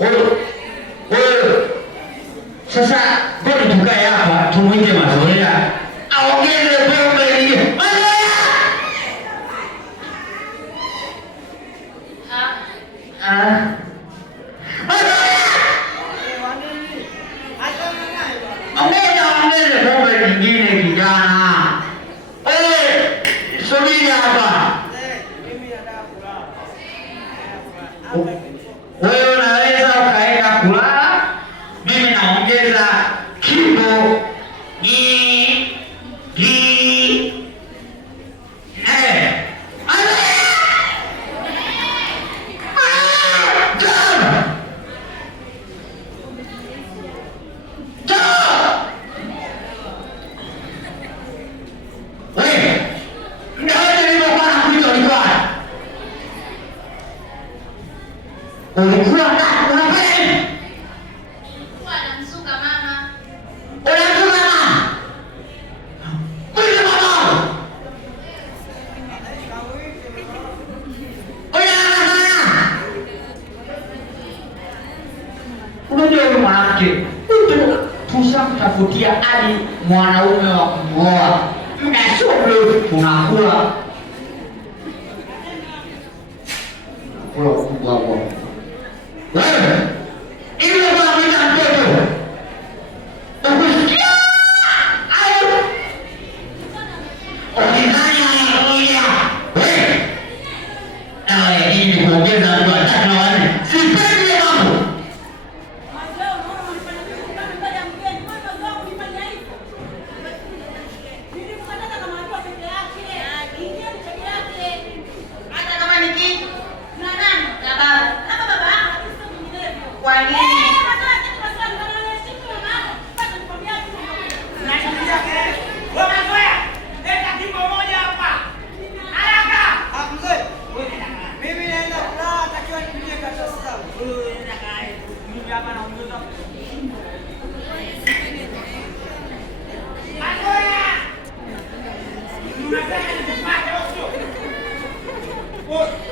Wewe sasa ngoja tukae hapa tumuite Mazoea aongeze pombe nyingine. Mazoea! Ongeze pombe nyingine kijana. Subiri hapa. Wewe unaweza ukaenda kulala, mimi naongeza kibo ulikuwa unafanya nini? Ulikuwa anamsuka mama. Unamsuka mama? Kuja mama. Unajua huyu mwanamke tushamtafutia hadi mwanaume wa kumwoa. Mnasubiri tunakula. Kula kubwa hapo. Wewe ile bwana mtoto ukusikia au unidhani anakuja wewe hii ni kuongeza mtu watatu na wanne sipendi mambo hata kama ni kitu na nani na baba kwa nini? What?